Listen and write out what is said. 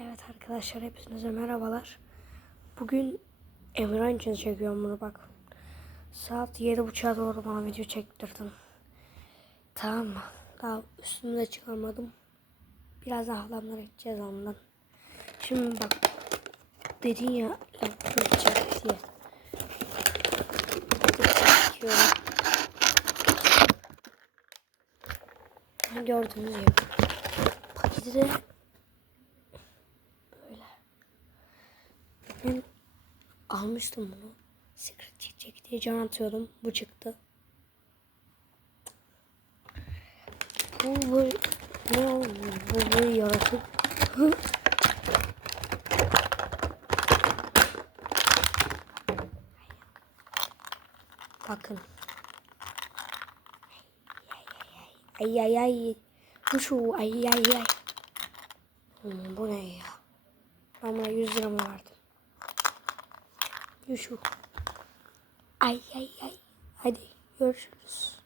Evet arkadaşlar hepinize merhabalar. Bugün Emran için çekiyorum bunu bak. Saat yedi buçuğa doğru bana video çektirdin. Tamam mı? Daha üstümü de çıkarmadım. Birazdan halamlara gideceğiz ondan. Şimdi bak. Dedin ya laptop çek diye. Çekiyorum. Gördüğünüz gibi. Paketi de Ben almıştım bunu. Secret çekecek diye can atıyordum. Bu çıktı. Bu bu ne oldu? Bu bu yaratık. Bakın. Ay ay ay. Bu şu ay ay ay. Hmm, bu ne ya? Buna 100 lira mı verdim? Şu. Ay ay ay. Hadi görüşürüz.